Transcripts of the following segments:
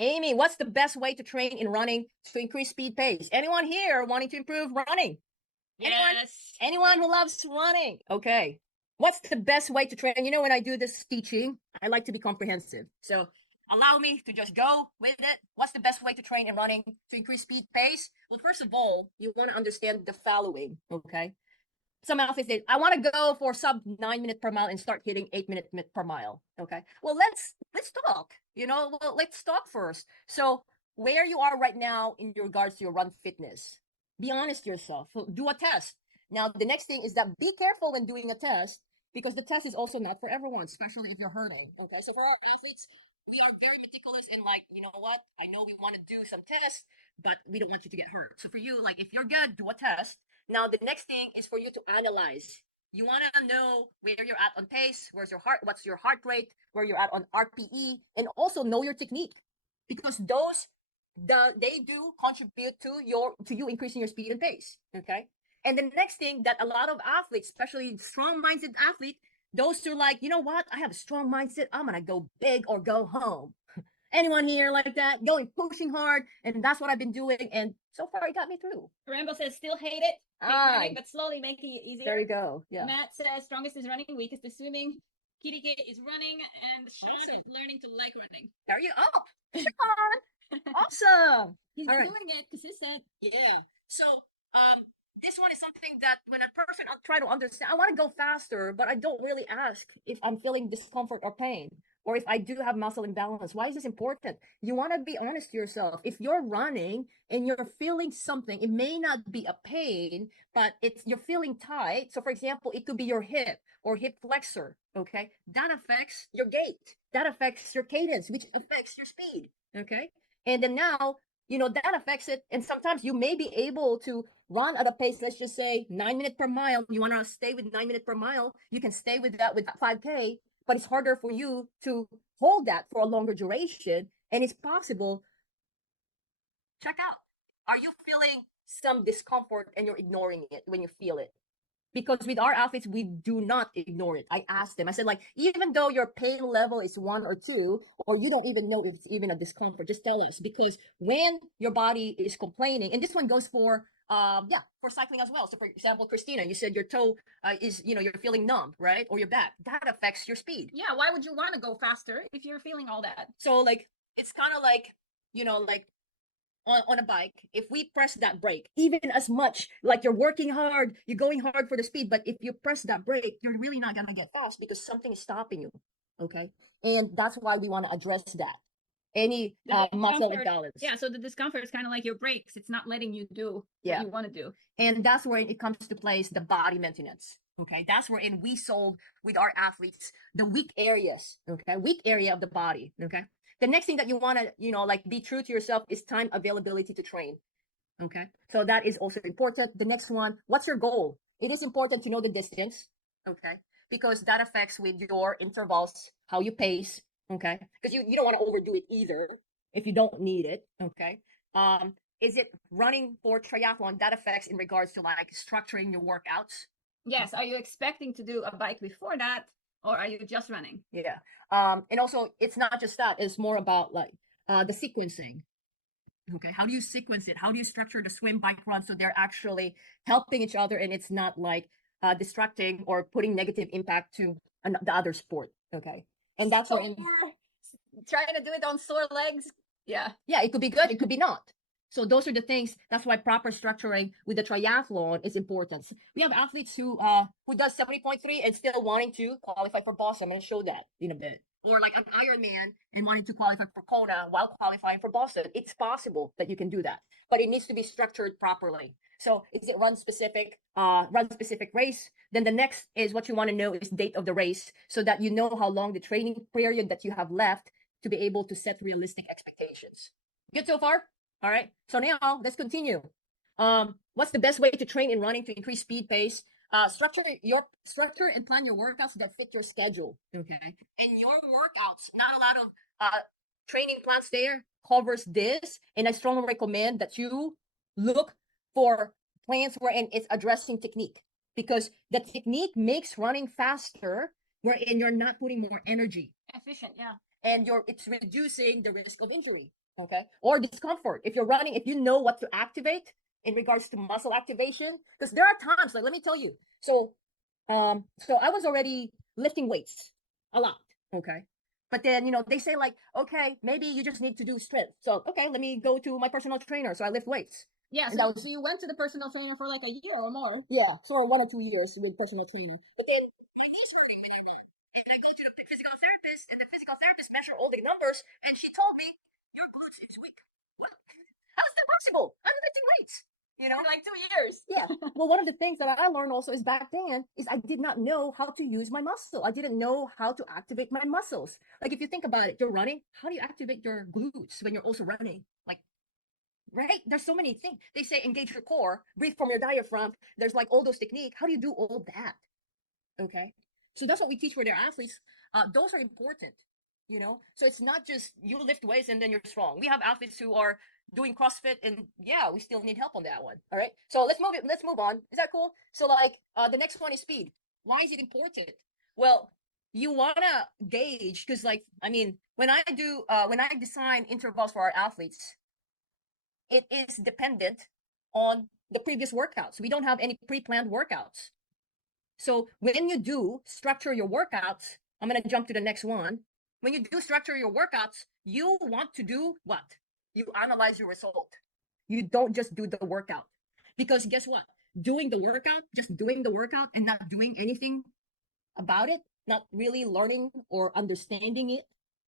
Amy, what's the best way to train in running to increase speed pace? Anyone here wanting to improve running? Anyone? Yes. Anyone who loves running? Okay. What's the best way to train? You know, when I do this teaching, I like to be comprehensive. So allow me to just go with it. What's the best way to train in running to increase speed pace? Well, first of all, you want to understand the following, okay? Some athletes say, I want to go for sub 9 minutes per mile and start hitting 8 minutes per mile. Okay. Well, let's talk. Well, let's talk first. So where you are right now in regards to your run fitness, be honest to yourself. Do a test. Now the next thing is that be careful when doing a test because the test is also not for everyone, especially if you're hurting. Okay. So for our athletes, we are very meticulous and like, you know what? I know we want to do some tests, but we don't want you to get hurt. So for you, like if you're good, do a test. Now, the next thing is for you to analyze. You want to know where you're at on pace, where's your heart, what's your heart rate, where you're at on RPE, and also know your technique, because they do contribute to you increasing your speed and pace. Okay, and the next thing that a lot of athletes, especially strong mindset athletes, those who are like, you know what, I have a strong mindset, I'm gonna go big or go home. Anyone here like that? Going pushing hard, and that's what I've been doing, and so far it got me through. Rambo says still hate it. Hate running, but slowly making it easier. There you go. Yeah. Matt says strongest is running, weakest is swimming. Kitty K is running, and Sean Awesome. is learning to like running. There you go. Sean. Awesome. He's All been right. doing it consistent. Yeah. So this one is something that when a person I'll try to understand, I want to go faster, but I don't really ask if I'm feeling discomfort or pain, or if I do have muscle imbalance. Why is this important? You want to be honest to yourself. If you're running and you're feeling something, it may not be a pain, but you're feeling tight. So for example, it could be your hip or hip flexor. Okay. That affects your gait. That affects your cadence, which affects your speed. Okay. And then now, that affects it. And sometimes you may be able to run at a pace, let's just say 9 minutes per mile. You want to stay with 9 minutes per mile. You can stay with that with 5K, but it's harder for you to hold that for a longer duration. And it's possible. Check out. Are you feeling some discomfort and you're ignoring it when you feel it? Because with our athletes, we do not ignore it. I asked them, I said, like, even though your pain level is 1 or 2, or you don't even know if it's even a discomfort, just tell us. Because when your body is complaining, and this one goes for for cycling as well. So for example, Christina, you said your toe is, you're feeling numb, right? Or your back. That affects your speed. Yeah, why would you want to go faster if you're feeling all that? So like, it's kind of like, like on a bike, if we press that brake, even as much like you're working hard, you're going hard for the speed, but if you press that brake, you're really not going to get fast because something is stopping you. Okay. And that's why we want to address that. Any muscle imbalance. Yeah, so the discomfort is kind of like your brakes. It's not letting you do what you want to do. And that's where it comes to place the body maintenance. Okay. That's where we solve with our athletes the weak areas. Okay. Weak area of the body. Okay. The next thing that you want to, like be true to yourself is time availability to train. Okay. So that is also important. The next one, what's your goal? It is important to know the distance. Okay. Because that affects with your intervals, how you pace. Okay. Because you don't want to overdo it either if you don't need it. Okay. Is it running for triathlon? That affects in regards to like structuring your workouts. Yes. Are you expecting to do a bike before that, or are you just running? Yeah. And also, it's not just that. It's more about like the sequencing. Okay. How do you sequence it? How do you structure the swim, bike, run so they're actually helping each other and it's not like distracting or putting negative impact to the other sport? Okay. And that's so where trying to do it on sore legs. Yeah. Yeah, it could be good, it could be not. So those are the things. That's why proper structuring with the triathlon is important. We have athletes who does 70.3 and still wanting to qualify for Boston. I'm going to show that in a bit. Or like an Ironman and wanting to qualify for Kona while qualifying for Boston. It's possible that you can do that, but it needs to be structured properly. So is it run specific race? Then the next is what you want to know is date of the race so that you know how long the training period that you have left to be able to set realistic expectations. Good so far? All right. So now let's continue. What's the best way to train in running to increase speed pace? Structure and plan your workouts that fit your schedule. Okay. And your workouts, not a lot of training plans there covers this. And I strongly recommend that you look for plans wherein it's addressing technique, because the technique makes running faster wherein you're not putting more energy. Efficient, yeah. And it's reducing the risk of injury. Okay. Or discomfort. If you're running, if you know what to activate in regards to muscle activation, because there are times, like, let me tell you. So I was already lifting weights a lot. Okay. But then, they say like, okay, maybe you just need to do strength. So, okay, let me go to my personal trainer. So I lift weights. Yeah, And so, that was, so you went to the personal trainer for like a year or more. yeah, so 1 or 2 years with personal trainer. But then and I go to the physical therapist, and the physical therapist measured all the numbers, and she told me, your glutes is weak. What? How is that possible? I'm lifting weights. For like 2 years. Yeah. Well, one of the things that I learned also is back then is I did not know how to use my muscle. I didn't know how to activate my muscles. Like if you think about it, you're running. How do you activate your glutes when you're also running? Like, right? There's so many things. They say engage your core, breathe from your diaphragm. There's like all those techniques. How do you do all that? Okay. So that's what we teach for their athletes. Those are important, So it's not just you lift weights and then you're strong. We have athletes who are doing CrossFit, and yeah, we still need help on that one. All right. So let's move it. Let's move on. Is that cool? So like the next one is speed. Why is it important? Well, you wanna gauge because when I design intervals for our athletes, it is dependent on the previous workouts. We don't have any pre-planned workouts. So when you do structure your workouts, I'm going to jump to the next one. When you do structure your workouts, you want to do what? You analyze your result. You don't just do the workout. Because guess what? Just doing the workout and not doing anything about it, not really learning or understanding it,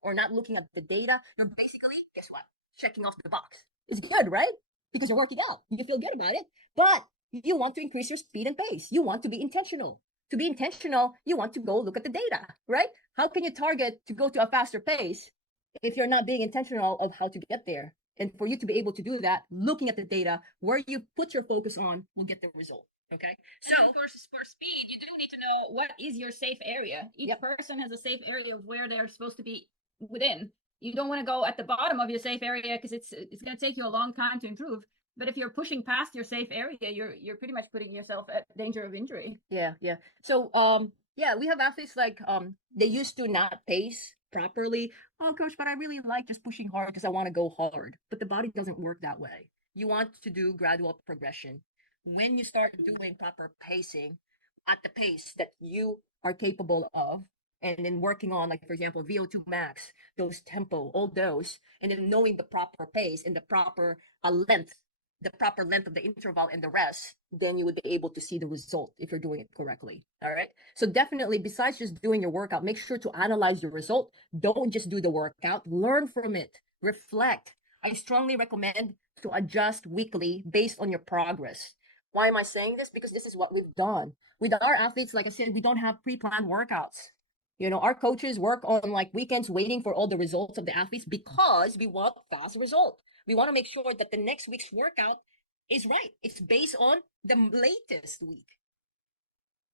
or not looking at the data, you're basically, guess what? Checking off the box. It's good, right? Because you're working out. You feel good about it. But you want to increase your speed and pace. You want to be intentional. To be intentional, you want to go look at the data, right? How can you target to go to a faster pace if you're not being intentional of how to get there? And for you to be able to do that, looking at the data, where you put your focus on will get the result. Okay. So for speed, you do need to know what is your safe area. Each person has a safe area of where they're supposed to be within. You don't want to go at the bottom of your safe area because it's going to take you a long time to improve. But if you're pushing past your safe area, you're pretty much putting yourself at danger of injury. Yeah. So yeah, we have athletes like they used to not pace properly. Oh, coach, but I really like just pushing hard because I want to go hard. But the body doesn't work that way. You want to do gradual progression. When you start doing proper pacing at the pace that you are capable of, and then working on, like, for example, VO2 max, those tempo, all those, and then knowing the proper pace and the proper length of the interval and the rest, then you would be able to see the result if you're doing it correctly. All right. So definitely, besides just doing your workout, make sure to analyze your result. Don't just do the workout, learn from it, reflect. I strongly recommend to adjust weekly based on your progress. Why am I saying this? Because this is what we've done. With our athletes, like I said, we don't have pre-planned workouts. Our coaches work on like weekends waiting for all the results of the athletes because we want fast result. We want to make sure that the next week's workout is right. It's based on the latest week.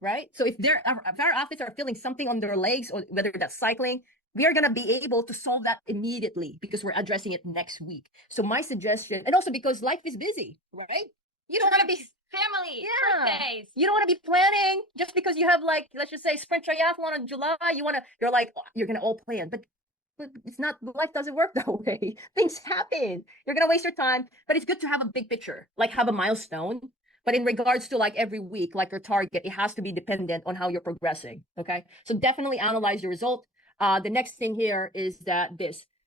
Right? So if our athletes are feeling something on their legs, or whether that's cycling, we are going to be able to solve that immediately because we're addressing it next week. So my suggestion, and also because life is busy, right? You don't want to be family, birthdays. You don't want to be planning just because you have, like, let's just say sprint triathlon in July. You're like, you're going to all plan, but it's not, life doesn't work that way. Things happen. You're going to waste your time, but it's good to have a big picture, like have a milestone. But in regards to like every week, like your target, it has to be dependent on how you're progressing. Okay. So definitely analyze your result. The next thing here is that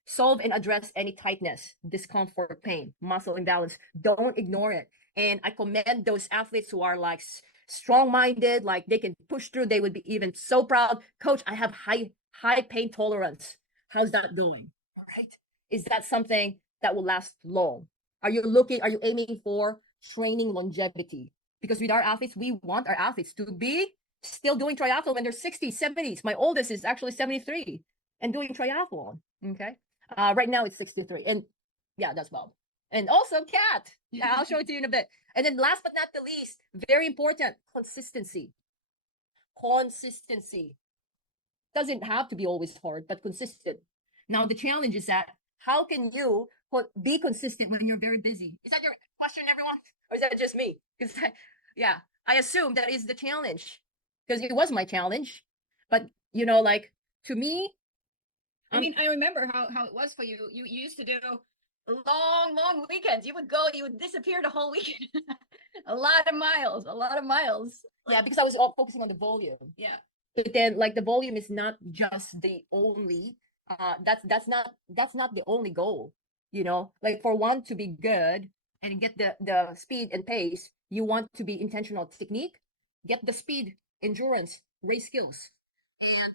solve and address any tightness, discomfort, pain, muscle imbalance. Don't ignore it. And I commend those athletes who are like strong-minded, like they can push through. They would be even so proud. Coach, I have high pain tolerance. How's that going? All right. Is that something that will last long? Are you aiming for training longevity? Because with our athletes, we want our athletes to be still doing triathlon when they're 60s, 70s. My oldest is actually 73 and doing triathlon. Okay. Right now it's 63. And yeah, that's Bob. And also Kat. Yeah, I'll show it to you in a bit. And then last but not the least, very important, consistency. Consistency. Doesn't have to be always hard, but consistent. Now, the challenge is that how can you be consistent when you're very busy? Is that your question, everyone? Or is that just me? Because yeah, I assume that is the challenge because it was my challenge. But, like, to me, I mean, I remember how it was for you. You used to do long weekends. You would go, you would disappear the whole weekend. A lot of miles, a lot of miles. Yeah, because I was all focusing on the volume. Yeah. But then like the volume is not just the only that's not the only goal, you know, like for one to be good and get the speed and pace, you want to be intentional technique, get the speed, endurance, race skills. And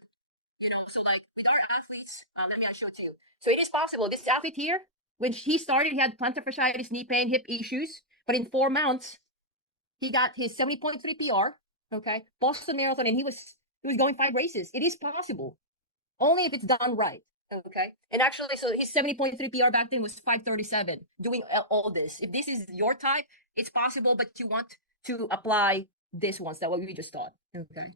you know, so like with our athletes, let me show it to you. So it is possible. This athlete here, when he started, he had plantar fasciitis, knee pain, hip issues, but in 4 months, he got his 70.3 PR. Okay, Boston Marathon, and he was going 5 races. It is possible, only if it's done right. Okay, and actually, so his 70.3 PR back then was 5:37. Doing all this, if this is your type, it's possible, but you want to apply this ones that what we just taught. Okay.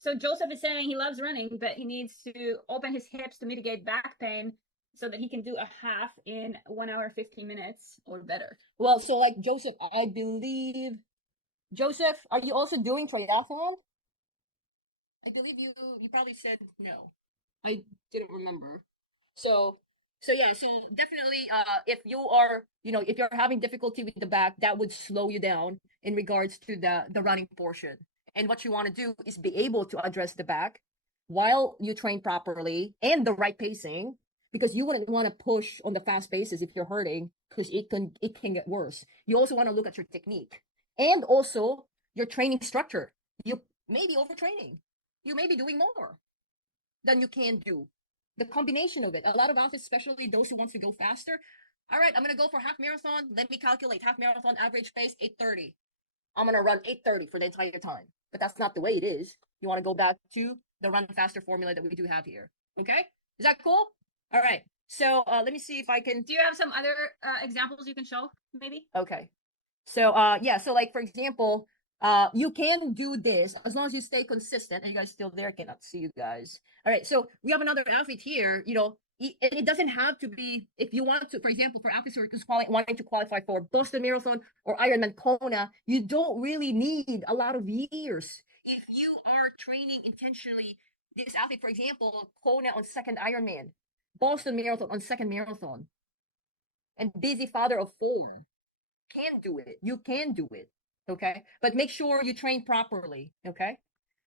So Joseph is saying he loves running, but he needs to open his hips to mitigate back pain so that he can do a half in 1 hour 15 minutes or better. Well, so like Joseph, I believe Joseph, are you also doing triathlon? I believe you probably said no. I didn't remember. So yeah, so definitely if you are, you know, if you're having difficulty with the back, that would slow you down in regards to the running portion. And what you want to do is be able to address the back while you train properly and the right pacing, because you wouldn't want to push on the fast paces if you're hurting, because it can get worse. You also want to look at your technique and also your training structure. You may be overtraining. You may be doing more than you can do. The combination of it. A lot of athletes, especially those who want to go faster. All right, I'm gonna go for half marathon. Let me calculate half marathon average pace 8:30. I'm gonna run 8:30 for the entire time. But that's not the way it is. You want to go back to the run faster formula that we do have here. Okay, is that cool? All right. So let me see if I can. Do you have some other examples you can show, maybe? Okay. So yeah, so like for example, you can do this as long as you stay consistent. Are you guys still there? I cannot see you guys. All right, so we have another athlete here, you know, and it doesn't have to be, if you want to, for example, for athletes who are wanting to qualify for Boston Marathon or Ironman Kona, you don't really need a lot of years. If you are training intentionally, this athlete, for example, Kona on second Ironman, Boston Marathon on second marathon, and busy father of 4, can do it. You can do it. Okay. But make sure you train properly. Okay.